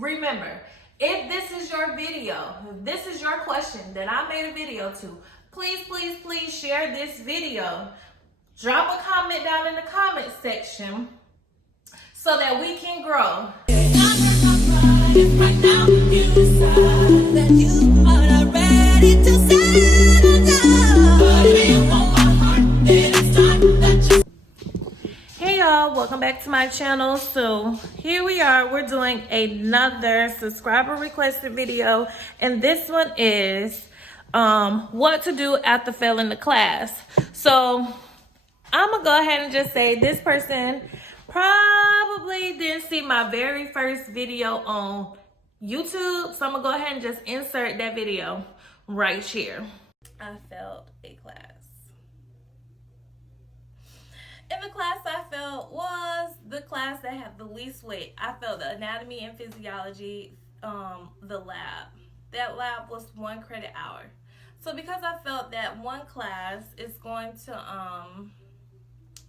remember, if this is your video, if this is your question that I made a video to, please share this video. Drop a comment down in the comment section so that we can grow. Hey y'all, welcome back to my channel. So here we are, we're doing another subscriber requested video, and this one is what to do after failing the class. So I'm gonna go ahead and just say this person probably didn't see my very first video on YouTube, so I'm gonna go ahead and just insert that video right here. I failed a class. And the class I failed was the class that had the least weight. I failed the anatomy and physiology, the lab. That lab was 1 credit hour. So because I felt that one class is going to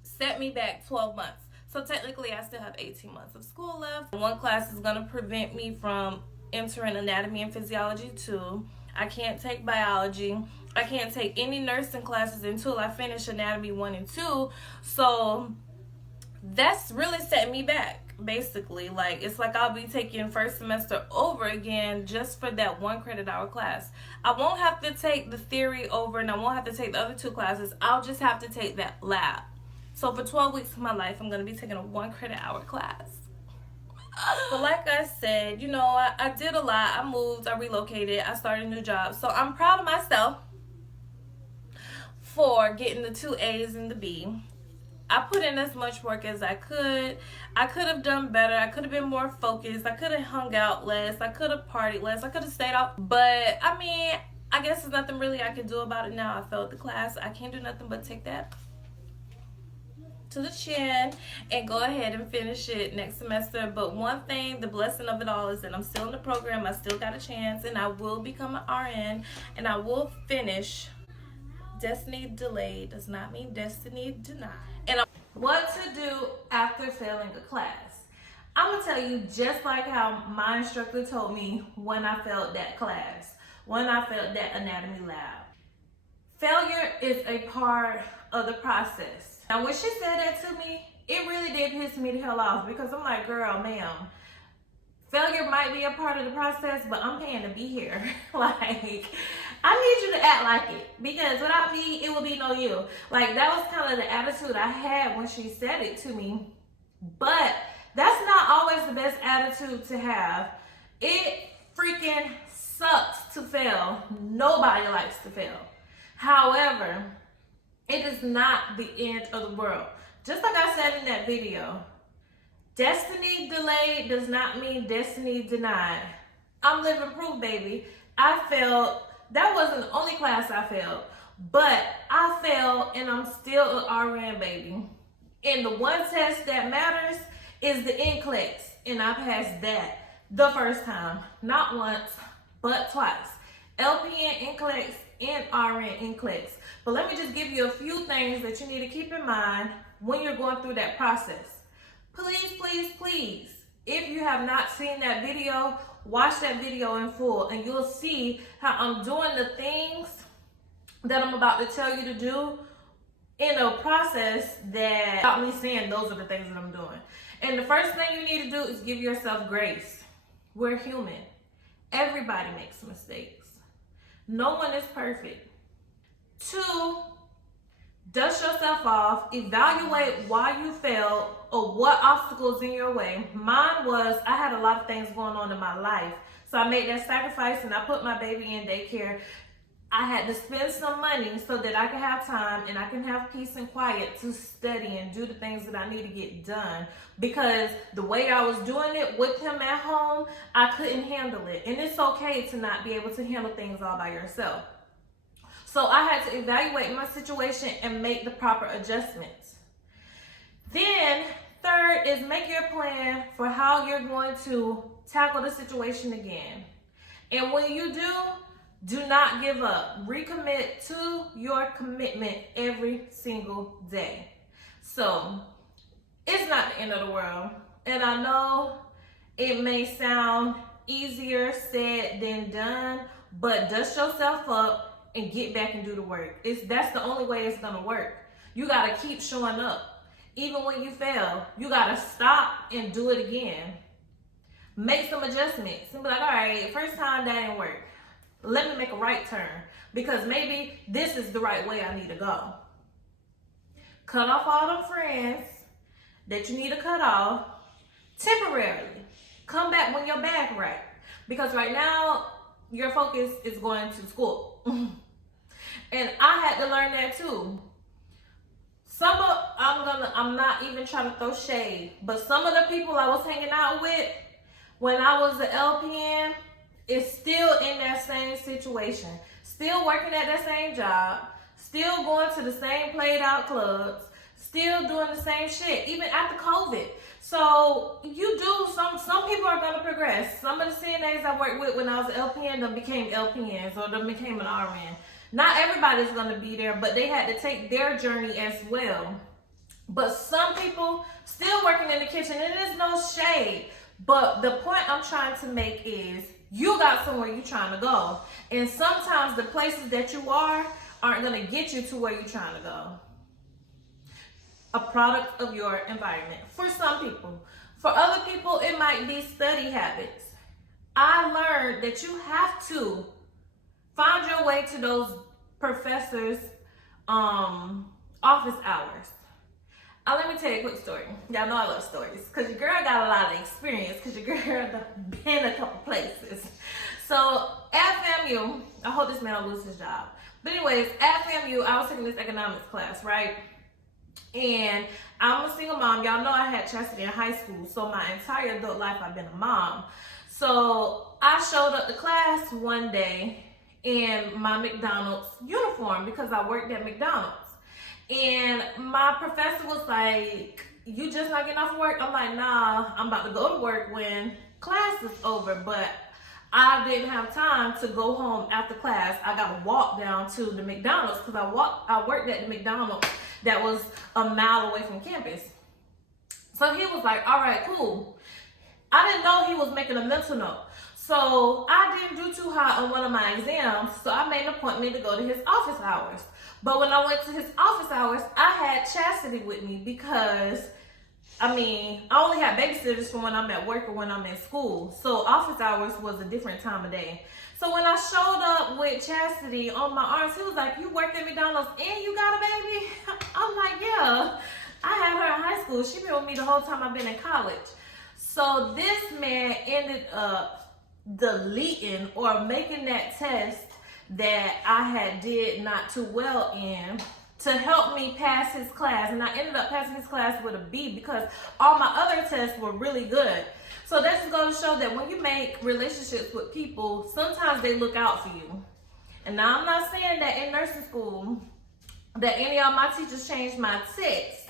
set me back 12 months. So technically I still have 18 months of school left. One class is going to prevent me from entering anatomy and physiology 2. I can't take biology. I can't take any nursing classes until I finish anatomy 1 and 2. So that's really setting me back, basically. Like, it's like I'll be taking first semester over again just for that 1 credit hour class. I won't have to take the theory over, and I won't have to take the other 2 classes. I'll just have to take that lab. So for 12 weeks of my life, I'm going to be taking a 1 credit hour class. But like I said, you know, I did a lot. I moved, I relocated, I started a new job. So I'm proud of myself for getting the 2 A's and the B. I put in as much work as I could. I could have done better. I could have been more focused. I could have hung out less. I could have partied less. I could have stayed off. But, I mean, I guess there's nothing really I can do about it now. I failed the class. I can't do nothing but take that to the chin and go ahead and finish it next semester. But one thing, the blessing of it all, is that I'm still in the program. I still got a chance, and I will become an RN, and I will finish. Destiny delayed does not mean destiny denied. And what to do after failing a class. I'm gonna tell you just like how my instructor told me when I failed that class, when I failed that anatomy lab. Failure is a part of the process. Now when she said that to me, it really did piss me the hell off, because I'm like, girl, ma'am, failure might be a part of the process, but I'm paying to be here. Like, I need you to act like it, because without me, it will be no you. Like, that was kind of the attitude I had when she said it to me. But that's not always the best attitude to have. It freaking sucks to fail. Nobody likes to fail. However, it is not the end of the world. Just like I said in that video, destiny delayed does not mean destiny denied. I'm living proof, baby. I failed. That wasn't the only class I failed, but I failed and I'm still an RN, baby. And the one test that matters is the NCLEX, and I passed that the first time. Not once, but twice. LPN NCLEX and RN NCLEX. But let me just give you a few things that you need to keep in mind when you're going through that process. Please, if you have not seen that video, watch that video in full, and you'll see how I'm doing the things that I'm about to tell you to do in a process that, without me saying those are the things that I'm doing. And the first thing you need to do is give yourself grace. We're human. Everybody makes mistakes. No one is perfect. 2, dust yourself off, evaluate why you failed or what obstacles in your way. Mine was, I had a lot of things going on in my life. So I made that sacrifice and I put my baby in daycare. I had to spend some money so that I can have time and I can have peace and quiet to study and do the things that I need to get done. Because the way I was doing it with him at home, I couldn't handle it. And it's okay to not be able to handle things all by yourself. So I had to evaluate my situation and make the proper adjustments. Then, third is make your plan for how you're going to tackle the situation again. And when you do not give up. Recommit to your commitment every single day. So, it's not the end of the world. And I know It may sound easier said than done, but dust yourself up and get back and do the work. That's the only way it's gonna work. You gotta keep showing up. Even when you fail, you gotta stop and do it again. Make some adjustments and be like, all right, first time that didn't work. Let me make a right turn because maybe this is the right way I need to go. Cut off all them friends that you need to cut off temporarily. Come back when you're back right. Because right now, your focus is going to school. And I had to learn that too. I'm not even trying to throw shade, but some of the people I was hanging out with when I was an LPN is still in that same situation. Still working at that same job, still going to the same played out clubs, still doing the same shit, even after COVID. So some people are gonna progress. Some of the CNAs I worked with when I was an LPN, they became LPNs or they became an RN. Not everybody's gonna be there, but they had to take their journey as well. But some people still working in the kitchen, and it is no shade. But the point I'm trying to make is you got somewhere you're trying to go. And sometimes the places that you aren't gonna get you to where you're trying to go. A product of your environment for some people. For other people, it might be study habits. I learned that you have to find your way to those professors' office hours. Let me tell you a quick story. Y'all know I love stories because your girl got a lot of experience because your girl done been a couple places. So at FAMU, I hope this man will lose his job. But anyways, at FAMU, I was taking this economics class, right? And I'm a single mom. Y'all know I had chastity in high school. So my entire adult life, I've been a mom. So I showed up to class one day in my McDonald's uniform because I worked at McDonald's. And my professor was like, you just not getting off work? I'm like, nah, I'm about to go to work when class is over. But I didn't have time to go home after class. I got to walk down to the McDonald's because I worked at the McDonald's that was a mile away from campus. So he was like, all right, cool. I didn't know he was making a mental note. So I didn't do too hot on one of my exams. So I made an appointment to go to his office hours. But when I went to his office hours, I had Chastity with me because, I only had babysitters for when I'm at work or when I'm in school. So office hours was a different time of day. So when I showed up with Chastity on my arms, he was like, you work at McDonald's and you got a baby? I'm like, yeah. I had her in high school. She been with me the whole time I've been in college. So this man ended up deleting or making that test that I had did not too well in to help me pass his class. And I ended up passing his class with a B because all my other tests were really good. So that's just going to show that when you make relationships with people, sometimes they look out for you. And now I'm not saying that in nursing school that any of my teachers changed my text.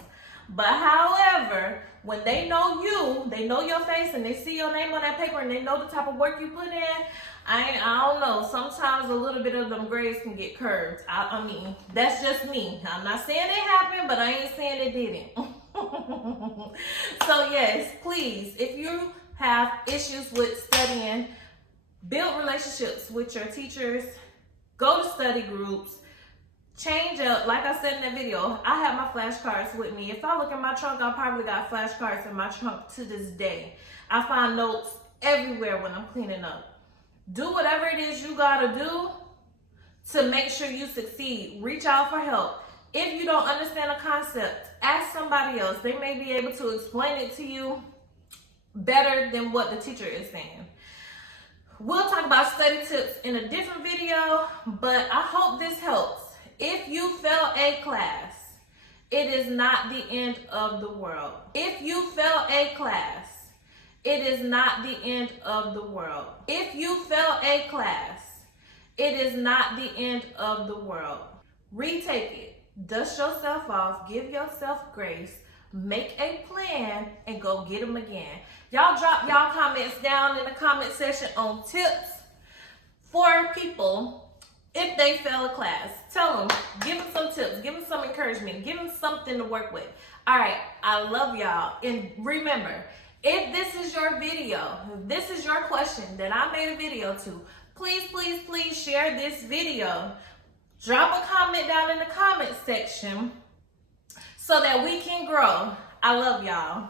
But however, when they know you, they know your face and they see your name on that paper and they know the type of work you put in, I don't know. Sometimes a little bit of them grades can get curved. I mean, that's just me. I'm not saying it happened, but I ain't saying it didn't. So yes, please, if you have issues with studying, build relationships with your teachers, go to study groups, change up. Like I said in that video, I have my flashcards with me. If I look in my trunk, I probably got flashcards in my trunk to this day. I find notes everywhere when I'm cleaning up. Do whatever it is you gotta do to make sure you succeed. Reach out for help. If you don't understand a concept, ask somebody else. They may be able to explain it to you better than what the teacher is saying. We'll talk about study tips in a different video, but I hope this helps. If you fail a class, it is not the end of the world. If you fail a class, it is not the end of the world. If you fail a class, it is not the end of the world. Retake it. Dust yourself off. Give yourself grace. Make a plan and go get them again. Y'all drop y'all comments down in the comment section on tips for people if they fail a class. Tell them. Give them some tips. Give them some encouragement. Give them something to work with. All right. I love y'all. And remember, If this is your video, if this is your question that I made a video to, please, please, please share this video. Drop a comment down in the comment section so that we can grow. I love y'all.